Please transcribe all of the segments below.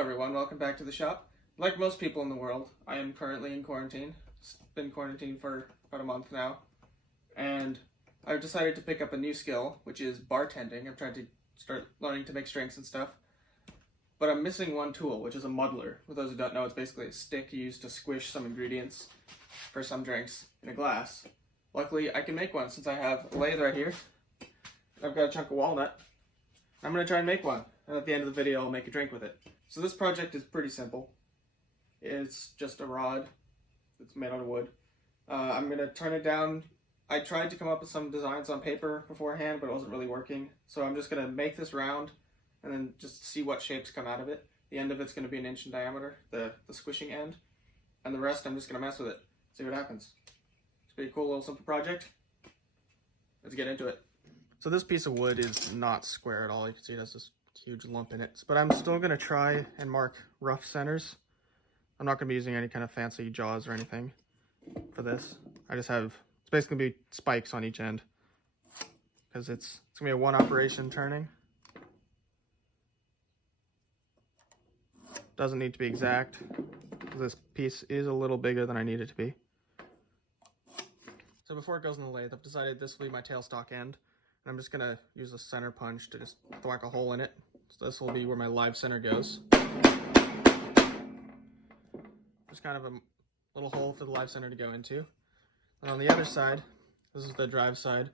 everyone, welcome back to the shop. Like most people in the world, I am currently in quarantine. It's been quarantined for about a month now. And I've decided to pick up a new skill, which is bartending. I'm trying to start learning to make drinks and stuff. But I'm missing one tool, which is a muddler. For those who don't know, it's basically a stick used to squish some ingredients for some drinks in a glass. Luckily, I can make one since I have a lathe right here. I've got a chunk of walnut. I'm going to try and make one. And at the end of the video, I'll make a drink with it. So this project is pretty simple. It's just a rod that's made out of wood. I'm going to turn it down. I tried to come up with some designs on paper beforehand, but it wasn't really working. So I'm just going to make this round and then just see what shapes come out of it. The end of it's going to be an inch in diameter, the squishing end. And the rest, I'm just going to mess with it. See what happens. It's a pretty cool little simple project. Let's get into it. So this piece of wood is not square at all. You can see it has this huge lump in it. But I'm still going to try and mark rough centers. I'm not going to be using any kind of fancy jaws or anything for this. I just have, it's basically going to be spikes on each end. Because it's going to be a one operation turning. Doesn't need to be exact. This piece is a little bigger than I need it to be. So before it goes in the lathe, I've decided this will be my tailstock end. And I'm just going to use a center punch to just thwack a hole in it. So this will be where my live center goes. Just kind of a little hole for the live center to go into. And on the other side, this is the drive side,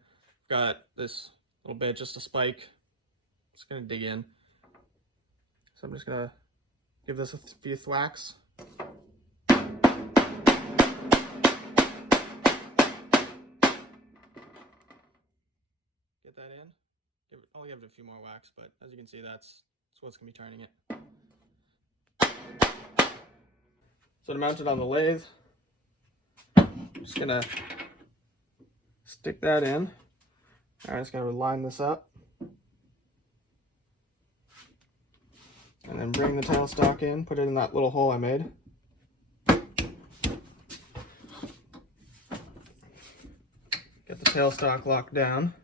got this little bit, just a spike. Just going to dig in. So I'm just going to give this a few thwacks. Get that in. I'll give it a few more whacks, but as you can see, that's what's going to be turning it. So to mount it on the lathe, I'm just going to stick that in. I'm just going to line this up. And then bring the tailstock in, put it in that little hole I made. Get the tailstock locked down.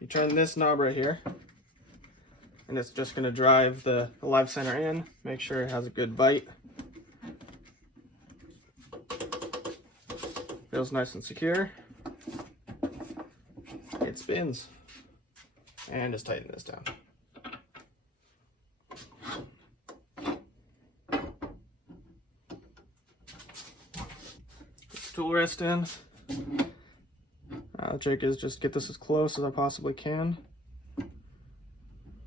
You turn this knob right here, and it's just going to drive the live center in, make sure it has a good bite. Feels nice and secure. It spins. And just tighten this down. Put the tool rest in. The trick is just get this as close as I possibly can.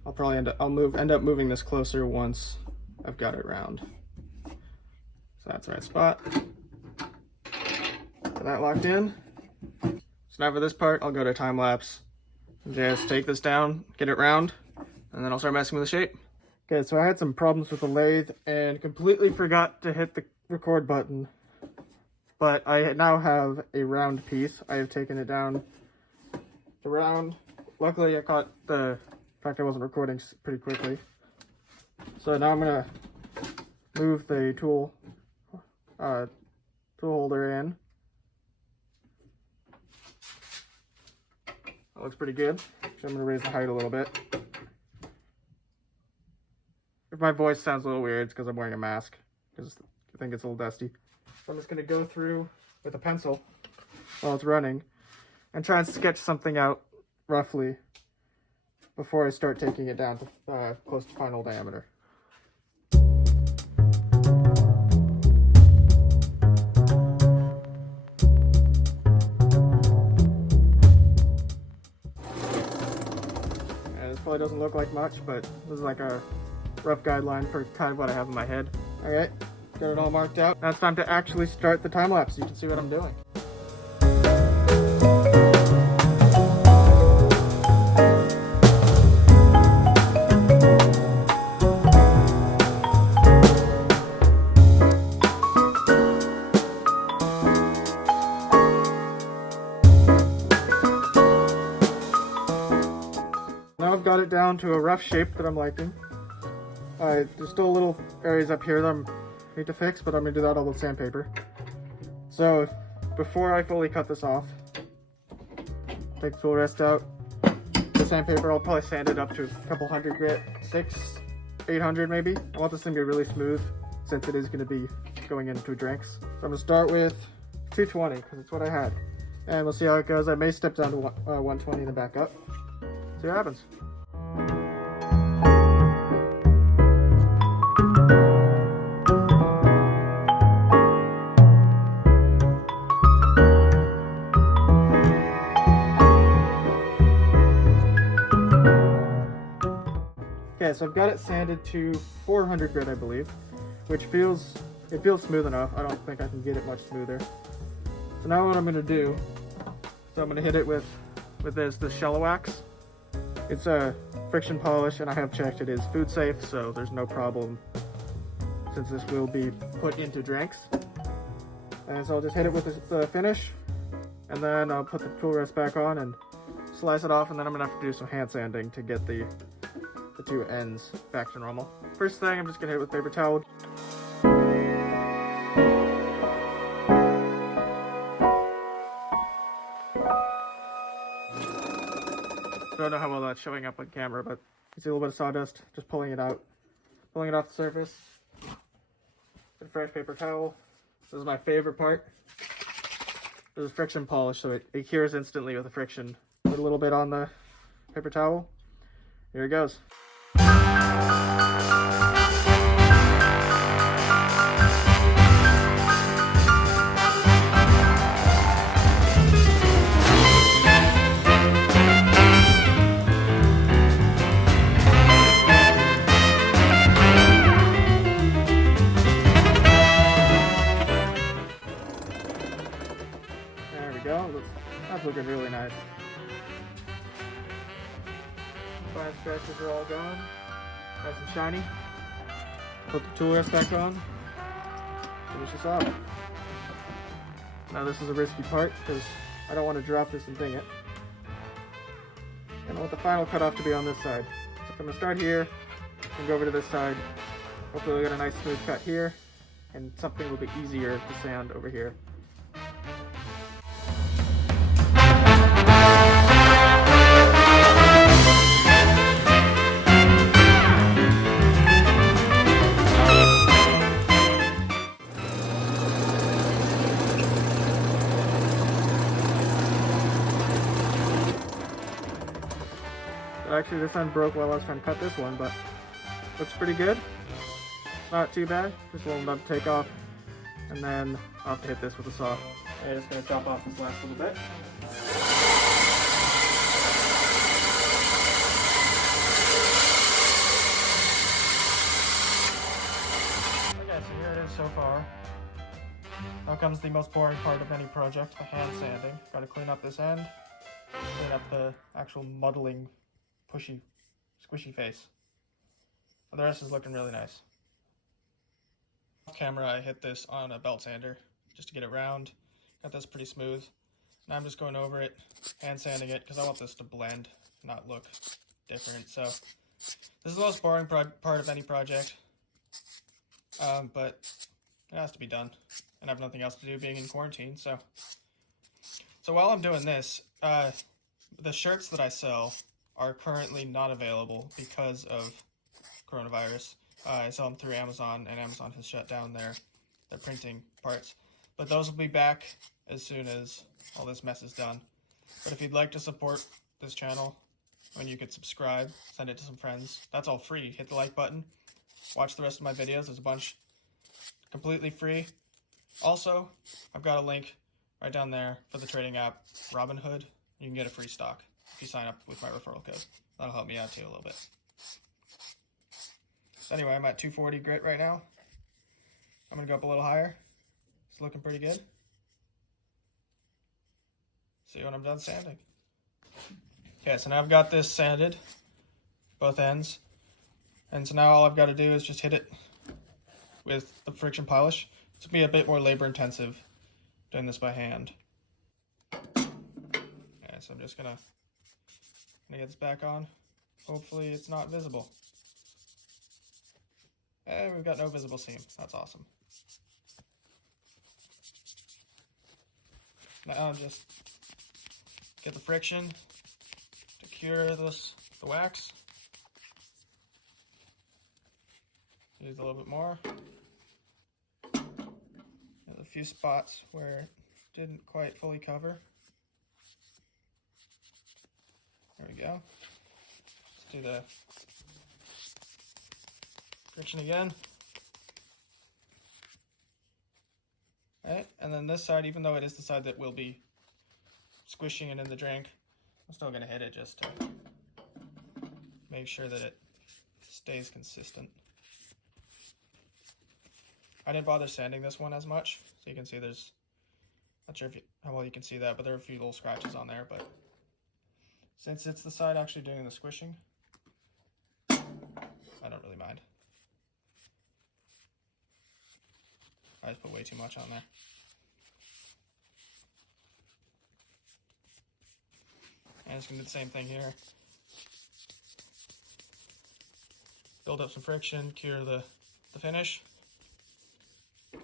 I'll probably end up moving this closer once I've got it round. So that's the right spot. Get that locked in. So now for this part, I'll go to time lapse. Just take this down, get it round, and then I'll start messing with the shape. Okay, so I had some problems with the lathe and completely forgot to hit the record button. But I now have a round piece. I have taken it down to round. Luckily, I caught the fact I wasn't recording pretty quickly. So now I'm gonna move the tool holder in. That looks pretty good. So I'm gonna raise the height a little bit. If my voice sounds a little weird, it's because I'm wearing a mask, because I think it's a little dusty. So I'm just going to go through with a pencil while it's running and try and sketch something out roughly before I start taking it down to close to final diameter. And this probably doesn't look like much, but this is like a rough guideline for kind of what I have in my head. Alright. Got it all marked out. Now it's time to actually start the time lapse so you can see what I'm doing. Now I've got it down to a rough shape that I'm liking. There's still little areas up here that I need to fix, but I'm going to do that all with sandpaper. So before I fully cut this off, take the tool rest out. The sandpaper, I'll probably sand it up to a couple hundred grit, 800 maybe. I want this thing to be really smooth since it is going to be going into drinks. So I'm going to start with 220 because it's what I had. And we'll see how it goes. I may step down to 120 and then back up. See what happens. Okay, so I've got it sanded to 400 grit, I believe, which feels smooth enough. I don't think I can get it much smoother. So now what I'm going to do, so I'm going to hit it with the Shallow Wax. It's a friction polish, and I have checked it is food safe, so there's no problem since this will be put into drinks. And so I'll just hit it with the finish, and then I'll put the tool rest back on and slice it off, and then I'm going to have to do some hand sanding to get the two ends back to normal. First thing, I'm just going to hit it with paper towel. I don't know how well that's showing up on camera, but you see a little bit of sawdust, just pulling it out, pulling it off the surface. Get a fresh paper towel. This is my favorite part. This is friction polish, so it cures instantly with the friction. Put a little bit on the paper towel. Here it goes. There we go. That's looking really nice. Fine scratches are all gone. Nice and shiny. Put the tool rest back on. Finish this off. Now this is a risky part because I don't want to drop this and ding it. And I want the final cutoff to be on this side. So I'm going to start here and go over to this side. Hopefully we'll get a nice smooth cut here and something will be easier to sand over here. Actually, this end broke while I was trying to cut this one, but looks pretty good. It's not too bad. Just a little nub to take off, and then I'll have to hit this with a saw. I'm just going to chop off this last little bit. Okay, so here it is so far. Now comes the most boring part of any project, the hand sanding. Got to clean up this end, clean up the actual muddling, pushy, squishy face. But the rest is looking really nice. Off camera, I hit this on a belt sander just to get it round. Got this pretty smooth. Now I'm just going over it, hand sanding it, because I want this to blend, not look different. So this is the most boring part of any project, but it has to be done. And I have nothing else to do being in quarantine. So while I'm doing this, the shirts that I sell are currently not available because of coronavirus. I sell them through Amazon, and Amazon has shut down their printing parts. But those will be back as soon as all this mess is done. But if you'd like to support this channel, and you could subscribe, send it to some friends. That's all free. Hit the like button. Watch the rest of my videos. There's a bunch completely free. Also, I've got a link right down there for the trading app, Robinhood. You can get a free stock if you sign up with my referral code. That'll help me out too a little bit. So anyway, I'm at 240 grit right now. I'm going to go up a little higher. It's looking pretty good. See you when I'm done sanding. Okay, so now I've got this sanded, both ends. And so now all I've got to do is just hit it with the friction polish. It's going to be a bit more labor intensive doing this by hand. Okay, so I'm just going to get this back on. Hopefully it's not visible. Hey, we've got no visible seam. That's awesome. Now I'm just get the friction to cure the wax. Use a little bit more. There's a few spots where it didn't quite fully cover. There we go. Let's do the friction again. Right, and then this side, even though it is the side that will be squishing it in the drink, I'm still going to hit it just to make sure that it stays consistent. I didn't bother sanding this one as much, so you can see there's, not sure how well you can see that, but there are a few little scratches on there, but since it's the side actually doing the squishing, I don't really mind. I just put way too much on there. And it's going to do the same thing here. Build up some friction, cure the finish. And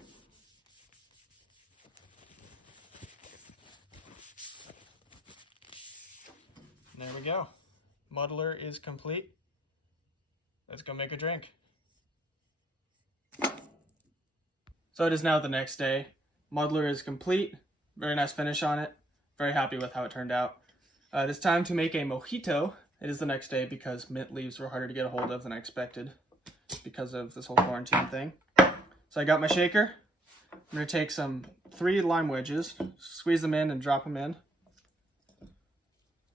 there we go. Muddler is complete. Let's go make a drink. So it is now the next day. Muddler is complete. Very nice finish on it. Very happy with how it turned out. It is time to make a mojito. It is the next day because mint leaves were harder to get a hold of than I expected because of this whole quarantine thing. So I got my shaker. I'm going to take 3 lime wedges, squeeze them in and drop them in.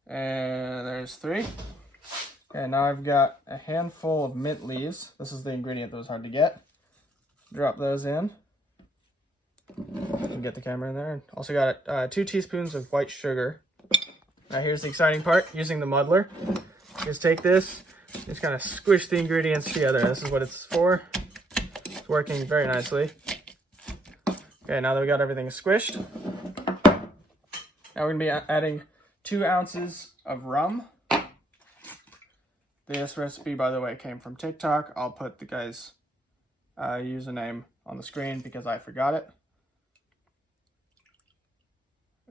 And there's 3. And now I've got a handful of mint leaves. This is the ingredient that was hard to get. Drop those in. You can get the camera in there. Also got 2 teaspoons of white sugar. Now here's the exciting part, using the muddler. Just take this, just kind of squish the ingredients together. This is what it's for. It's working very nicely. Okay, now that we got everything squished, now we're going to be adding 2 ounces of rum. This recipe, by the way, came from TikTok. I'll put the guy's username on the screen because I forgot it.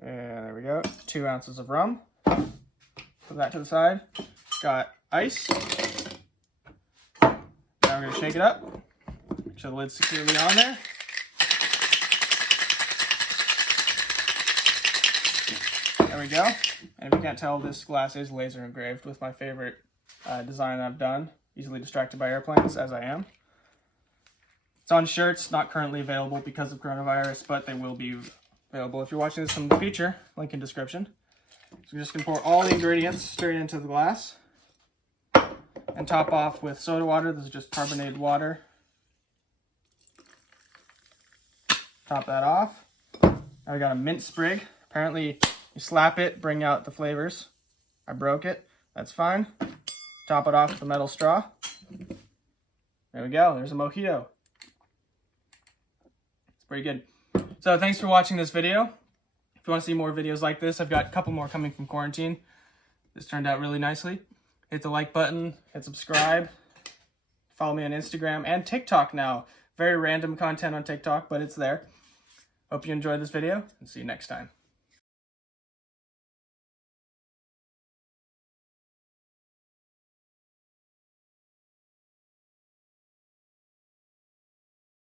And there we go, 2 ounces of rum. Put that to the side. Got ice. Now we're going to shake it up. Make sure the lid's securely on there. There we go. And if you can't tell, this glass is laser engraved with my favorite design I've done. Easily distracted by airplanes, as I am. It's on shirts, not currently available because of coronavirus, but they will be available if you're watching this in the future. Link in description. So we're just going to pour all the ingredients straight into the glass and top off with soda water. This is just carbonated water. Top that off. Now we got a mint sprig. Apparently you slap it, bring out the flavors. I broke it. That's fine. Top it off with a metal straw. There we go. There's a mojito. It's pretty good. So thanks for watching this video. If you want to see more videos like this, I've got a couple more coming from quarantine. This turned out really nicely. Hit the like button, hit subscribe, follow me on Instagram and TikTok now. Very random content on TikTok, but it's there. Hope you enjoyed this video and see you next time.